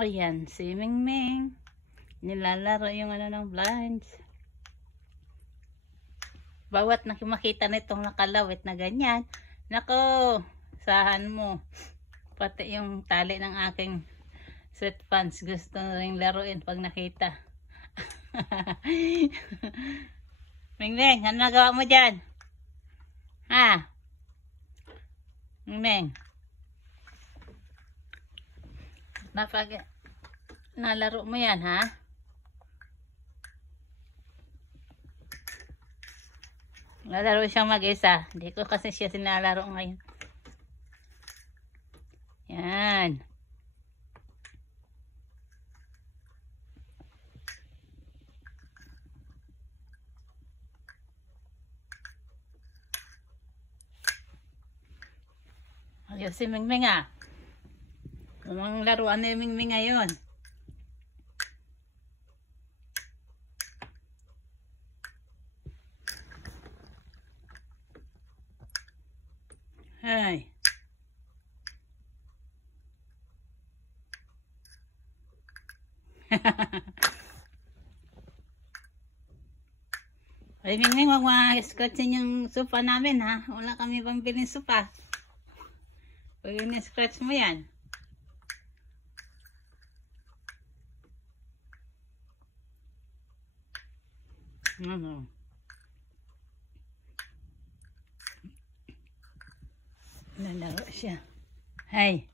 Ayan, si Mingming. Nilalaro yung ano ng blinds. Bawat makita nitong nakalawit na ganyan. Nako, sahan mo. Pati yung tali ng aking sweatpants gusto ring laruin pag nakita. Mingming, ano nagawa mo dyan? Ha? Mingming. Nalaro mo yan, ha? Nalaro siyang mag-isa. Hindi ko kasi siya sinalaro ngayon. Yan. Ayos si Mingming, ah. Anong laruan ni Mingming ngayon? Ay. Ay, Mingming, wag ma-scratchin yung sofa namin, ha? Wala kami pang bilhin sofa. Pag na-scratch mo yan. Ano? Nalaro siya. Hay.